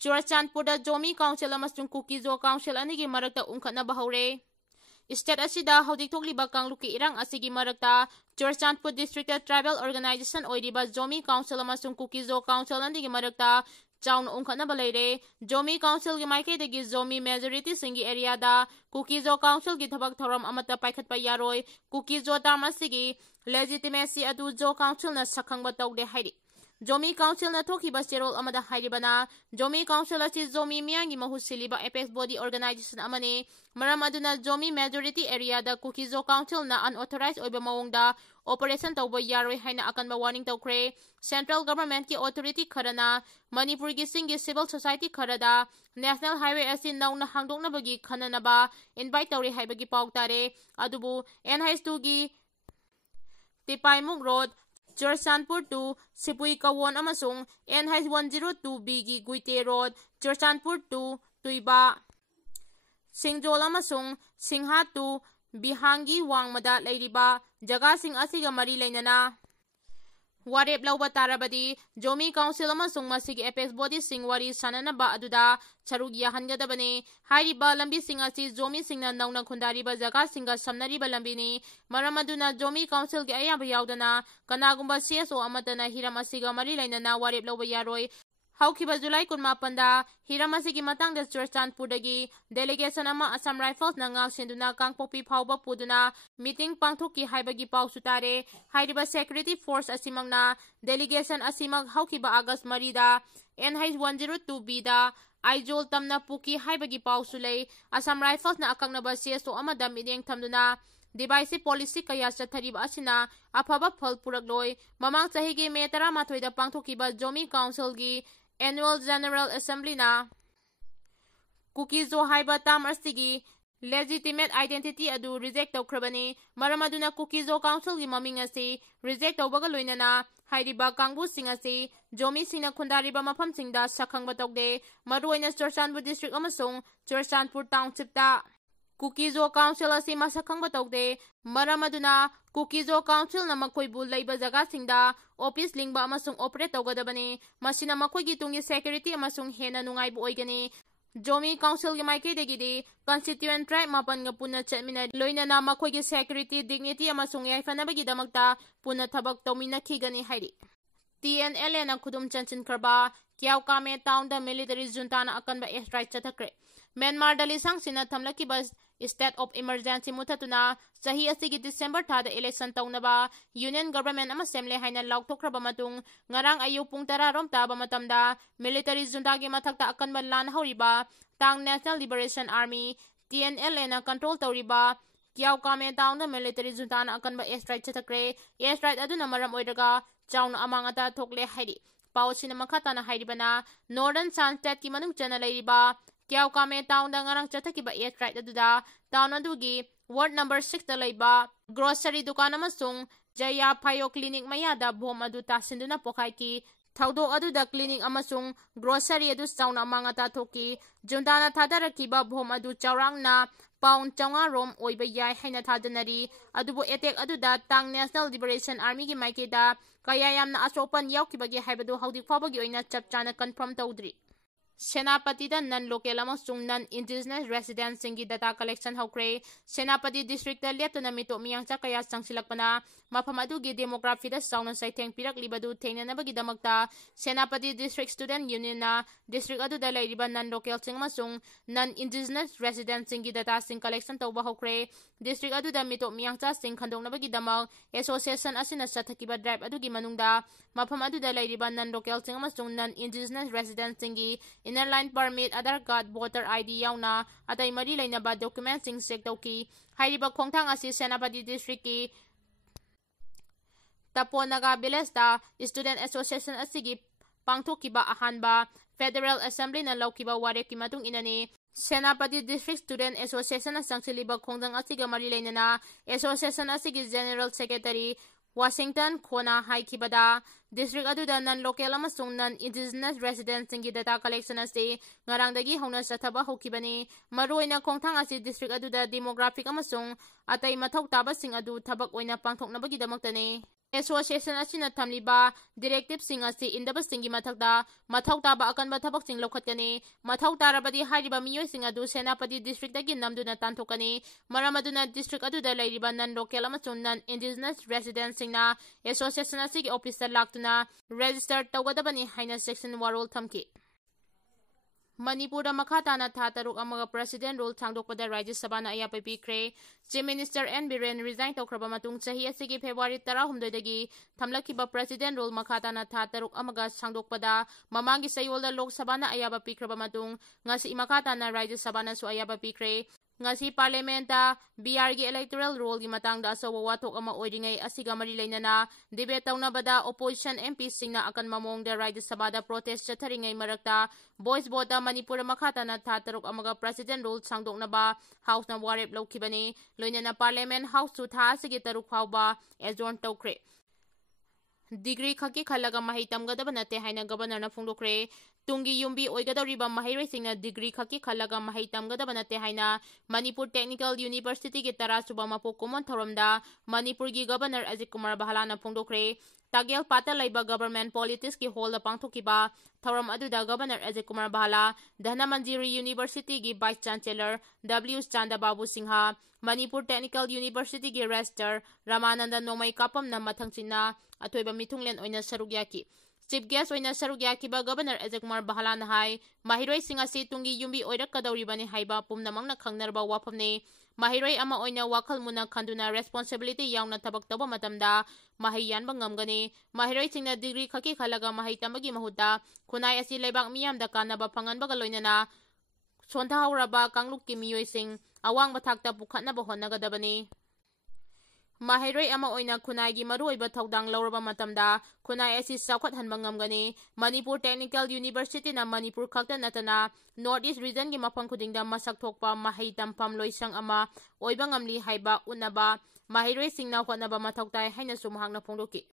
Churachandpurda Zomi Council amasung Kuki Zo Council anigi marakta ungkhatnaba haure. State asida haudik thokliba kangluki irang asigi marakta Churachandpur District Tribal Organization oiriba Zomi Council amasung Kuki Zo Council anigi marakta Chauna ungkhatnaba leire. Zomi Council gi maikaidagi Zomi majority singi area da Kuki Zo Council gi thabak thoram amata paikhatpa yaroi. Kuki Zo tam asigi legitimacy adu Zo Council na sakhangba tawde hairi. Zomi Council na thokiba serol amada hairibana Zomi Council asi Zomi miyangi mahut siliba apex body organization amane maram aduna Zomi majority area da Kuki Zo Council na unauthorized oiba mawongda operation tawba yaroi haina akanba warning tawkhre. Central government ki authority kharana Manipur gi singi civil society kharada national highway asi nauna hangdoknabagi khananaba invite tawri haibagi pawtare adubu NH2 gi Tipaimuk Road Churachandpur to Sipui Kawon amasung NH102B gi Guite Road Churachandpur to Tuiba Singjol amasung Singha to Bihangi Wangmada leiriba jaga sing asiga mari leinana warep lauba tarabadi Zomi Council amasung masigi apex body sing wari sananaba aduda charug yahangadabane hairiba lambi sing asi Zomi singna nauna khundariba jaga singa samnariba lambini maram aduna Zomi Council gi ayaba yaudana kanagumba CSO amatana hiram asiga mari leinana warep lauba yaroi. Haukhiba July 18 da hiram asigi matangda Churachandpur dagi delegation ama Assam Rifles na ngak senduna kangpopi phauba puduna meeting pangthoki haibagi pau sutare hairiba security force asimangna delegation asimag haukhiba August 3 da NH102B da Aijol tamna puki haibagi pau sulei Assam Rifles na Akanaba CSO amada mideng thamduna divisive policy kaya chathariba asina afaba phal purakloi mamang chahigi May 13 da pangthokiba Zomi Council gi Annual General Assembly na Kuki Zo haiba tam asigi legitimate identity adu reject tawkhrabani maram aduna Kuki Zo Council gi maming asi reject tawbaga loinana hairiba kangbu sing asi Zomi singna khundariba mafam singda sakhangba tawde maruina Churachandpur district amasung Churachandpur township ta Kuki Zo Council asi masakhangba tawde maram aduna Kuki Zo Council na makoibu leiba jaga singda office lingba amasung operate tawgadabani masina makoigi tungi security amasung hena nungaibu oigani. Zomi Council gi maikaidagidi constituent tribe mapan nga puna chatmina loinana makoigi security dignity amasung yaifanabagi damakta puna thabak tawminakhigani hairi. TNLA na khudum chanchin kharba Haokhre town da military junta na Akanaba Airstrike Chatthakhre. Myanmar dalisang sina thamlakiba state of emergency mutatuna sahi asigi December thada election tawnaba union government ama semle haina lauktokhraba matung ngarang ayu pung 10 rom taba matamda military junta gi mathakta akanba lan horiba tang National Liberation Army TNLA na control tawriba Haokhre town da military junta na Akanaba Airstrike Chatthakhre airstrike aduna maram oiraga chauna amangata thokle hairi pawsina makhata na hairibana northern state ki manung chana leiriba Haokhre town da ngarang chathakiba airstrike aduda town adugi ward number 6 da leiba grocery dukan amasung Jaya Phayo clinic mayada bom adu tasinduna pokhai ki thaudo aduda clinic amasung grocery adu chauna amangata thoki jundana thadarakiba bom adu chaurangna pound changa rom oiba yai haina thadanari adubu attack aduda tang National Liberation Army gi maikeda kaya yamna asopan yaukibagi haibadu haudik fabagi oina chapchana confirm tawdri. Senapati da non-local amasung non-indigenous residents singi data collection haukre Senapati district da leptuna mito miyang kaya sangsilakpana mafam adugi demography da sauna saitheng pirak libadu thengnanabagi damakta Senapati district student union na district adu da leiriba non-local sing amasung non-indigenous residents singi data sing collection tawba haukre district adu da mito miyang sing khandongnabagi damak association asina sathakiba drive adugi manungda mafam adu da leiriba non-local sing amasung non-indigenous residents singi inner line permit Aadhaar card voter ID yauna atay mari lainaba documents sing check tawki hairiba khongthang asi Senapati district ki Taponaga village da student association asigi pangthokiba ahanba Federal Assembly na laukiba warep ki matung inani Senapati district student association na sangsiliba khongthang asiga mari lainana association asigi general secretary Washington Khona haikibada district aduda non-local amasung non-indigenous residents singi data collection ase ngarangdagi hauna sathaba hokibani maruina khongthang asi district aduda demographic amasung atay mathau taba sing adu thabak oina pangthoknabagi damaktani Association asina thamliba directive sing asi indaba singi mathakda mathau taba akanba thabak sing lokhatkani mathau tarabadi hariba miyoi sing adu senapati district agi namduna tanthokani maramaduna district adu da lairiba non local amachun non indigenous residents singna association asigi officer laktuna register tawgadabani haina section warol thamki Manipur makha tana tha taruk amaga president role Sangdokkhre Rajya Sabha na ayapa pikre Chief Minister N Biren resign tawkraba matung chahi asigi February 13 dagi thamlakiba president role makha tana tha taruk amaga Sangdokkhre mamangi sayolda Lok Sabha na ayapa pikraba matung ngasi makha tana Rajya Sabha na su ayapa pikre ngasi parliamenta BR gi electoral roll gi matangda asawa wathok ama oiringai asiga mari leinana debate tawnabada opposition MP singna akan mamongda Rajya Sabha da protest chatharingai marakta voice vote Manipur makata na thataruk amaga president role Sangdokhnaba house na warep lawkhibani loinana parliament house su tha asigi taruk phawba adjourn tawkhre degree khaki khalaga mahi tamgadaba nate haina governor na phungdokre tungi yumbi oigadoriba mahiroi singna degree khaki khalaga mahi tamgadaba nate haina Manipur Technical University gi tarasuba mapo common thoramda Manipur gi governor Ajit Kumar Bahala na phungdokre Tagel pata laiba government politics ki hall da pangthokiba thoram aduda governor Ajit Kumar Bahala Dhana Manjiri University gi vice chancellor W Chanda Babu Singha Manipur Technical University gi rector Ramananda Nomai Kapam na mathangchina atoiba mithunglen oina sarugyaki Chief guest oina sarugyaki ba governor Ajit Kumar Bahala na hai mahiroi singa si tungi yumbi oirak kadawribani haiba pumnamangna khangnarba wafamne mahiroi ama oina wakhal muna khanduna responsibility yauna thabak tawba matamda mahi yanba ngamgani mahiroi singna degree khaki khalaga mahi tambagi mahuta khunai asi leibak miyamda kanaba phanganbaga loinana sontha hauraba kangluk ki miyoi sing awang bathakta pukhatnaba honnagadabani mahiroi ama oina khunai gi maruoiba thodang lawraba matamda khunai asi saukhat hanba ngamgani Manipur Technical University na Manipur khakta natana North East region gi mafang khudingda masak thokpa mahi tampam loisang ama oiba ngamli haiba unaba mahiroi singna hotnaba mathoktai haina sumhangna phongdoki